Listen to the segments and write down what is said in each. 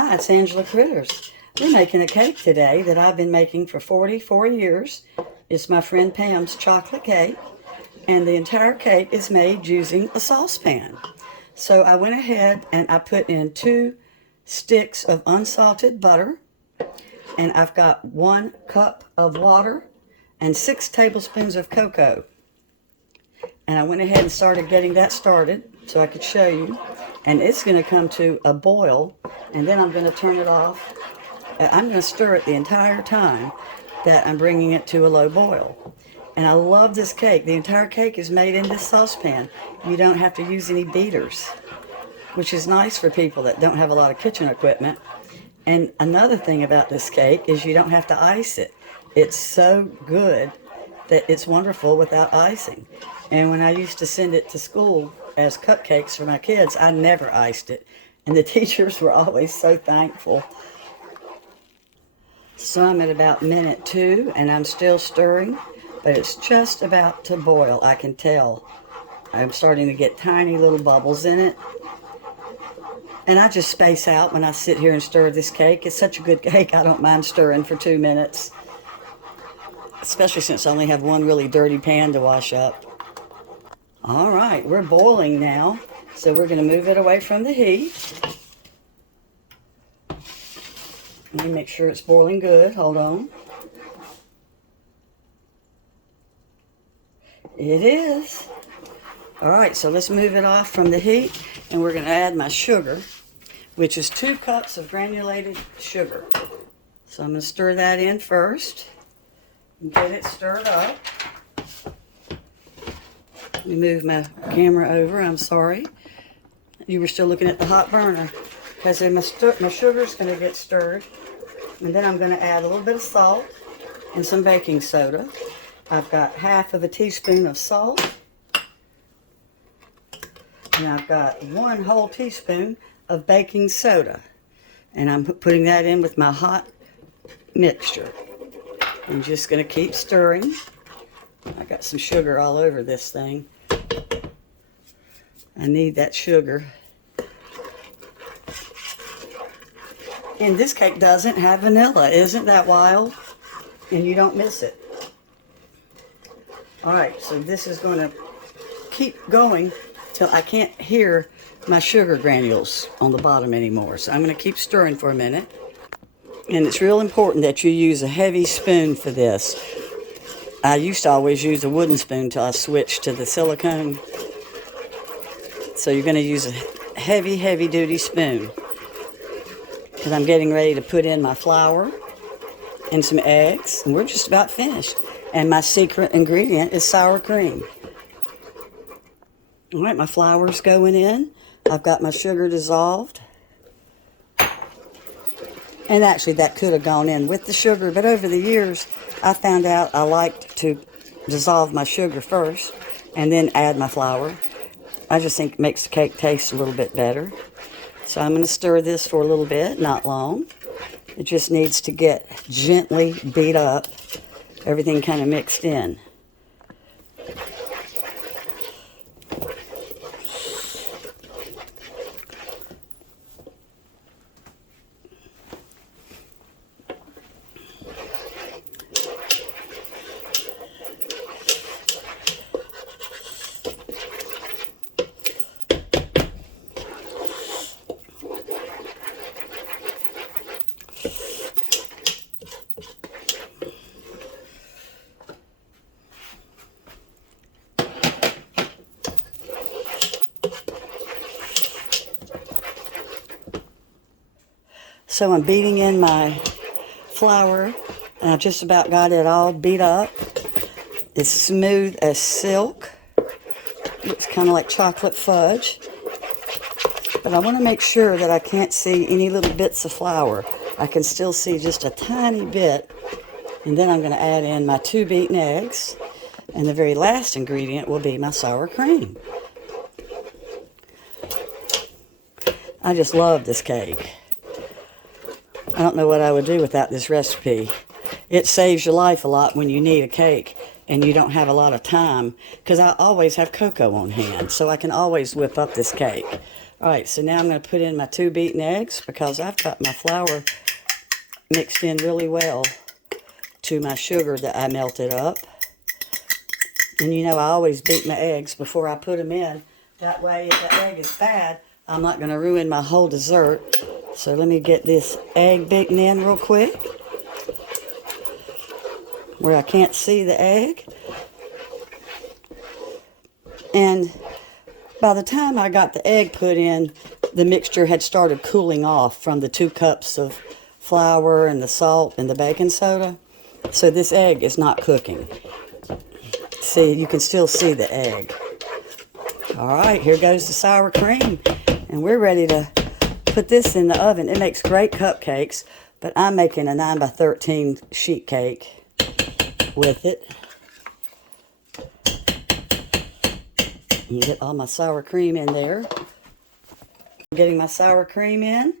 Hi, it's Angela Critters. We're making a cake today that I've been making for 44 years. It's my friend Pam's chocolate cake, and the entire cake is made using a saucepan. So I went ahead and I put in 2 sticks of unsalted butter, and I've got 1 cup of water and 6 tablespoons of cocoa. And I went ahead and started getting that started so I could show you. And it's going to come to a boil, and then I'm going to turn it off. I'm going to stir it the entire time that I'm bringing it to a low boil. And I love this cake. The entire cake is made in this saucepan. You don't have to use any beaters, which is nice for people that don't have a lot of kitchen equipment. And another thing about this cake is you don't have to ice it. It's so good that it's wonderful without icing. And when I used to send it to school as cupcakes for my kids, I never iced it. And the teachers were always so thankful. So I'm at about minute 2, and I'm still stirring, but it's just about to boil. I can tell. I'm starting to get tiny little bubbles in it. And I just space out when I sit here and stir this cake. It's such a good cake, I don't mind stirring for 2 minutes. Especially since I only have one really dirty pan to wash up. All right, we're boiling now, so we're going to move it away from the heat. Let me make sure it's boiling good. Hold on. It is. All right, so let's move it off from the heat, and we're going to add my sugar, which is 2 cups of granulated sugar. So I'm going to stir that in first and get it stirred up. Let me move my camera over. I'm sorry. You were still looking at the hot burner. Because my sugar's going to get stirred. And then I'm going to add a little bit of salt and some baking soda. I've got half of a teaspoon of salt. And I've got 1 whole teaspoon of baking soda. And I'm putting that in with my hot mixture. I'm just going to keep stirring. I got some sugar all over this thing. I need that sugar. And this cake doesn't have vanilla. Isn't that wild? And you don't miss it. Alright, so this is going to keep going till I can't hear my sugar granules on the bottom anymore. So I'm going to keep stirring for a minute. And it's real important that you use a heavy spoon for this. I used to always use a wooden spoon until I switched to the silicone. So you're going to use a heavy, heavy-duty spoon. Because I'm getting ready to put in my flour and some eggs. And we're just about finished. And my secret ingredient is sour cream. All right, my flour's going in. I've got my sugar dissolved. And actually, that could have gone in with the sugar. But over the years, I found out I liked to dissolve my sugar first and then add my flour. I just think it makes the cake taste a little bit better. So I'm going to stir this for a little bit, not long. It just needs to get gently beat up. Everything kind of mixed in. So I'm beating in my flour, and I've just about got it all beat up. It's smooth as silk. Looks kind of like chocolate fudge. But I want to make sure that I can't see any little bits of flour. I can still see just a tiny bit. And then I'm going to add in my 2 beaten eggs. And the very last ingredient will be my sour cream. I just love this cake. I don't know what I would do without this recipe. It saves your life a lot when you need a cake and you don't have a lot of time, because I always have cocoa on hand, so I can always whip up this cake. All right, so now I'm going to put in my 2 beaten eggs because I've got my flour mixed in really well to my sugar that I melted up. And you know, I always beat my eggs before I put them in. That way, if the egg is bad, I'm not going to ruin my whole dessert. So let me get this egg beaten in real quick, where I can't see the egg. And by the time I got the egg put in, the mixture had started cooling off from the 2 cups of flour and the salt and the baking soda. So this egg is not cooking. See, you can still see the egg. All right, here goes the sour cream. And we're ready to put this in the oven. It makes great cupcakes, but I'm making a 9 by 13 sheet cake with it. And get all my sour cream in there. Getting my sour cream in.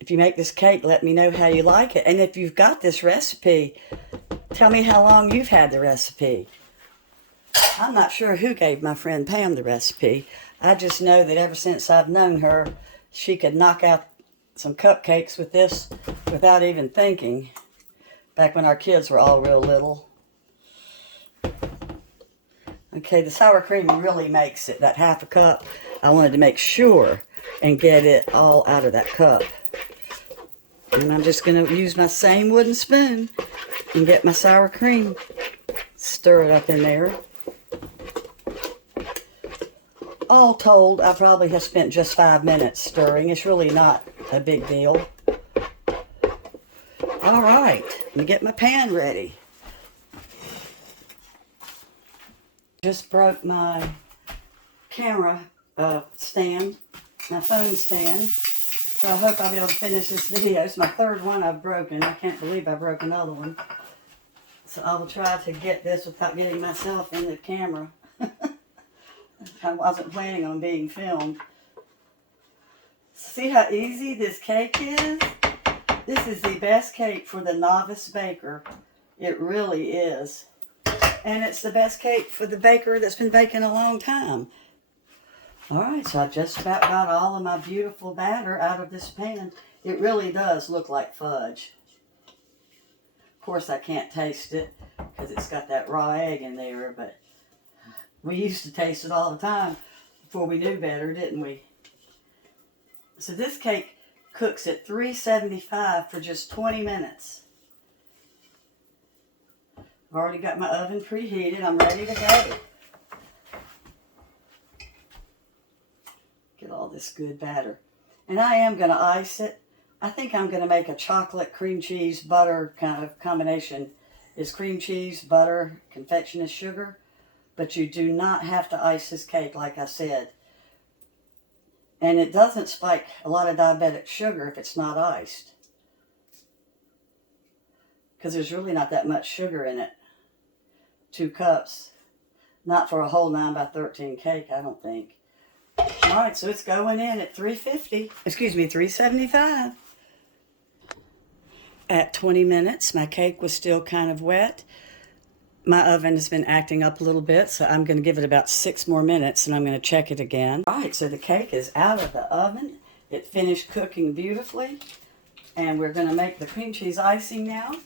If you make this cake, let me know how you like it. And if you've got this recipe, tell me how long you've had the recipe. I'm not sure who gave my friend Pam the recipe. I just know that ever since I've known her, she could knock out some cupcakes with this without even thinking. Back when our kids were all real little. Okay, the sour cream really makes it. That 1/2 cup, I wanted to make sure and get it all out of that cup. And I'm just going to use my same wooden spoon and get my sour cream. Stir it up in there. All told, I probably have spent just 5 minutes stirring. It's really not a big deal. All right, let me get my pan ready. Just broke my camera stand, my phone stand. So I hope I'll be able to finish this video. It's my 3rd one I've broken. I can't believe I broke another one. So I will try to get this without getting myself in the camera. I wasn't planning on being filmed. See how easy this cake is? This is the best cake for the novice baker. It really is. And it's the best cake for the baker that's been baking a long time. Alright, so I just about got all of my beautiful batter out of this pan. It really does look like fudge. Of course, I can't taste it because it's got that raw egg in there, but we used to taste it all the time before we knew better, didn't we? So this cake cooks at 375 for just 20 minutes. I've already got my oven preheated. I'm ready to go. Get all this good batter. And I am going to ice it. I think I'm going to make a chocolate cream cheese butter kind of combination. It's cream cheese, butter, confectioner's sugar. But you do not have to ice this cake, like I said. And it doesn't spike a lot of diabetic sugar if it's not iced. Because there's really not that much sugar in it. 2 cups. Not for a whole 9 by 13 cake, I don't think. Alright, so it's going in at 375. At 20 minutes, my cake was still kind of wet. My oven has been acting up a little bit, so I'm going to give it about 6 more minutes, and I'm going to check it again. Alright, so the cake is out of the oven. It finished cooking beautifully. And we're going to make the cream cheese icing now.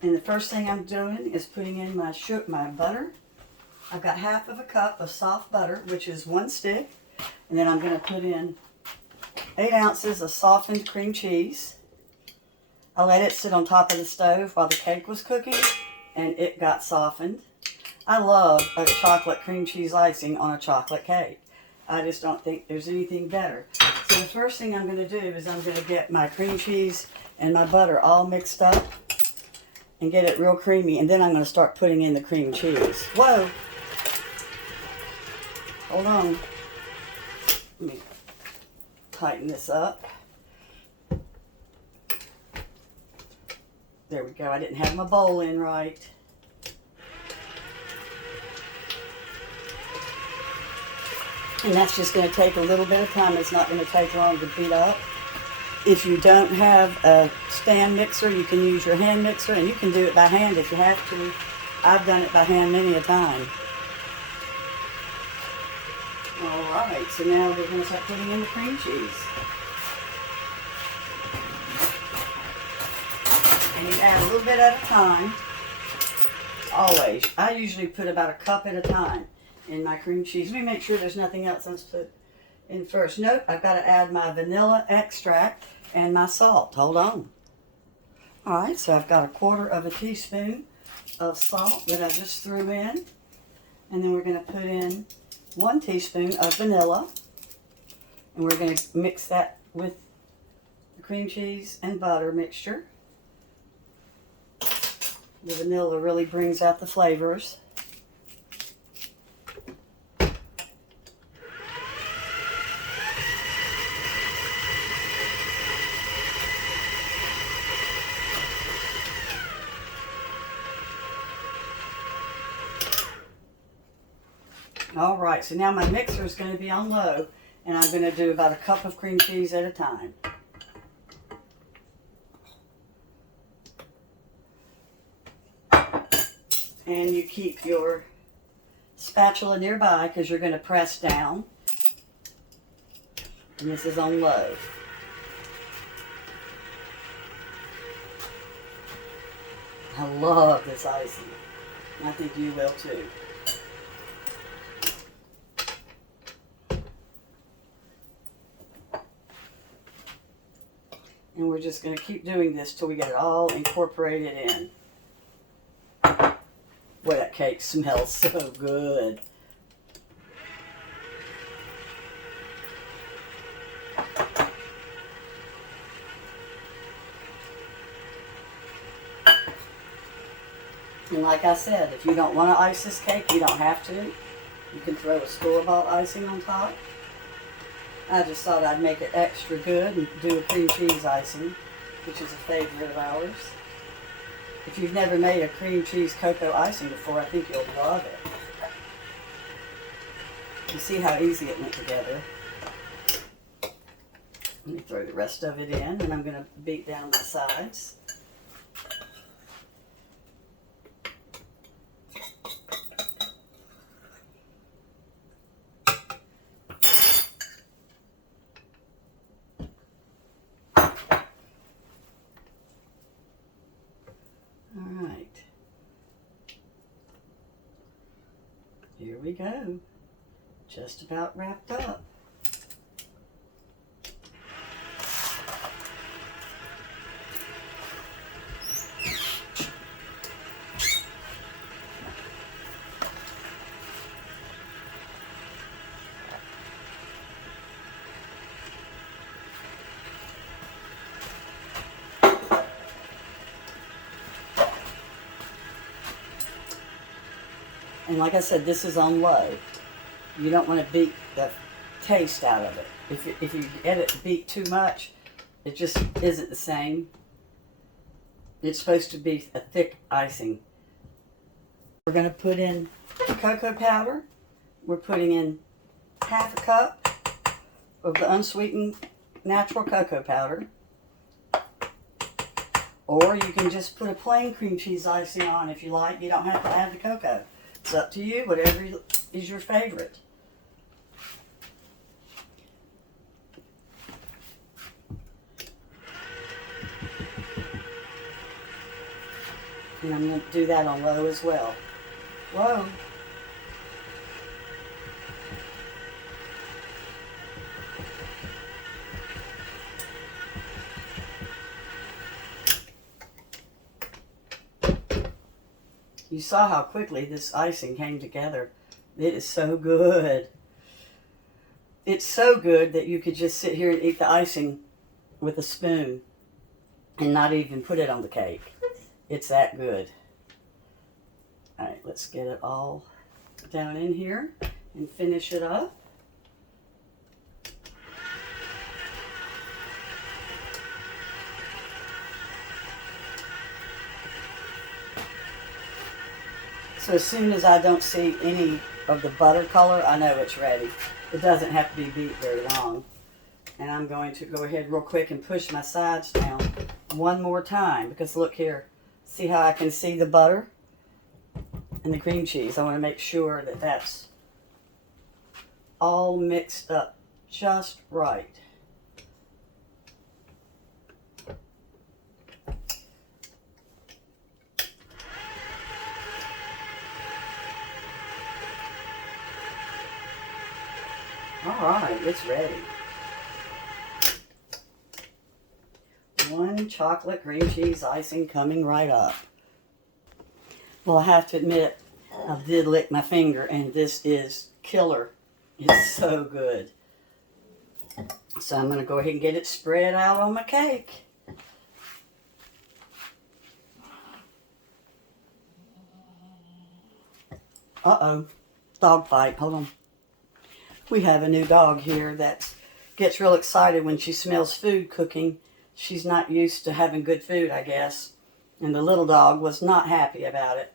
And the first thing I'm doing is putting in my butter. I've got 1/2 cup of soft butter, which is 1 stick. And then I'm going to put in 8 ounces of softened cream cheese. I let it sit on top of the stove while the cake was cooking, and it got softened. I love a chocolate cream cheese icing on a chocolate cake. I just don't think there's anything better. So the first thing I'm going to do is I'm going to get my cream cheese and my butter all mixed up and get it real creamy, and then I'm going to start putting in the cream cheese. Whoa! Hold on. Let me tighten this up. There we go. I didn't have my bowl in right. And that's just going to take a little bit of time. It's not going to take long to beat up. If you don't have a stand mixer, you can use your hand mixer, and you can do it by hand if you have to. I've done it by hand many a time. Alright, so now we're going to start putting in the cream cheese. And you add a little bit at a time. Always. I usually put about a cup at a time in my cream cheese. Let me make sure there's nothing else I'm supposed to put in first. Nope, I've got to add my vanilla extract and my salt. Hold on. Alright, so I've got 1/4 teaspoon of salt that I just threw in. And then we're going to put in 1 teaspoon of vanilla. And we're going to mix that with the cream cheese and butter mixture. The vanilla really brings out the flavors. Alright, so now my mixer is going to be on low, and I'm going to do about 1 cup of cream cheese at a time. And you keep your spatula nearby because you're going to press down. And this is on low. I love this icing. I think you will too. And we're just going to keep doing this till we get it all incorporated in. Boy, that cake smells so good. And like I said, if you don't want to ice this cake, you don't have to. You can throw a store-bought icing on top. I just thought I'd make it extra good and do a cream cheese icing, which is a favorite of ours. If you've never made a cream cheese cocoa icing before, I think you'll love it. You see how easy it went together. Let me throw the rest of it in, and I'm going to beat down my sides. Here we go. Just about wrapped up. And like I said, this is on low. You don't want to beat the taste out of it. If you get it beat too much, it just isn't the same. It's supposed to be a thick icing. We're going to put in cocoa powder. We're putting in 1/2 cup of the unsweetened natural cocoa powder. Or you can just put a plain cream cheese icing on if you like. You don't have to add the cocoa. It's up to you, whatever is your favorite. And I'm going to do that on low as well. Whoa. You saw how quickly this icing came together. It is so good. It's so good that you could just sit here and eat the icing with a spoon and not even put it on the cake. It's that good. All right, let's get it all down in here and finish it up. So as soon as I don't see any of the butter color, I know it's ready. It doesn't have to be beat very long. And I'm going to go ahead real quick and push my sides down one more time, because look here. See how I can see the butter? and the cream cheese. I want to make sure that that's all mixed up just right. All right, it's ready. One chocolate cream cheese icing coming right up. Well, I have to admit, I did lick my finger, and this is killer. It's so good. So I'm going to go ahead and get it spread out on my cake. Uh-oh. Dog fight. Hold on. We have a new dog here that gets real excited when she smells food cooking. She's not used to having good food, I guess. And the little dog was not happy about it.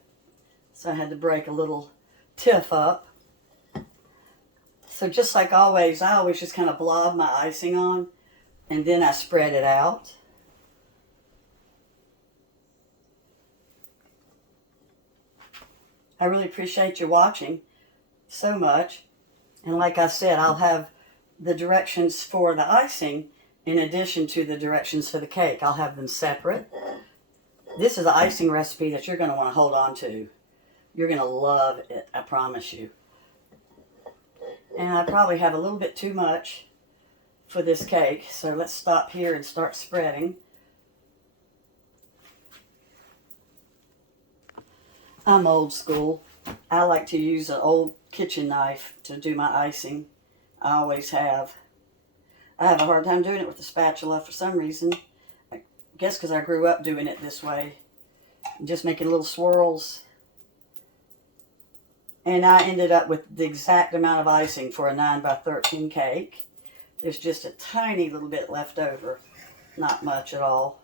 So I had to break a little tiff up. So just like always, I always just kind of blob my icing on, and then I spread it out. I really appreciate you watching so much. And like I said, I'll have the directions for the icing in addition to the directions for the cake. I'll have them separate. This is an icing recipe that you're going to want to hold on to. You're going to love it, I promise you. And I probably have a little bit too much for this cake, so let's stop here and start spreading. I'm old school. I like to use an old kitchen knife to do my icing. I always have. I have a hard time doing it with a spatula for some reason. I guess because I grew up doing it this way. Just making little swirls. And I ended up with the exact amount of icing for a 9x13 cake. There's just a tiny little bit left over. Not much at all.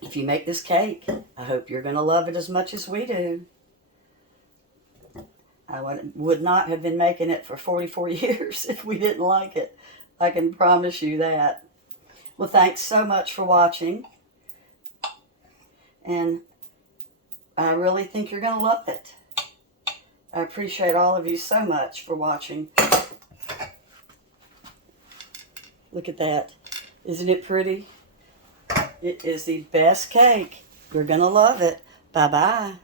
If you make this cake, I hope you're going to love it as much as we do. I would not have been making it for 44 years if we didn't like it. I can promise you that. Well, thanks so much for watching. And I really think you're going to love it. I appreciate all of you so much for watching. Look at that. Isn't it pretty? It is the best cake. You're going to love it. Bye-bye.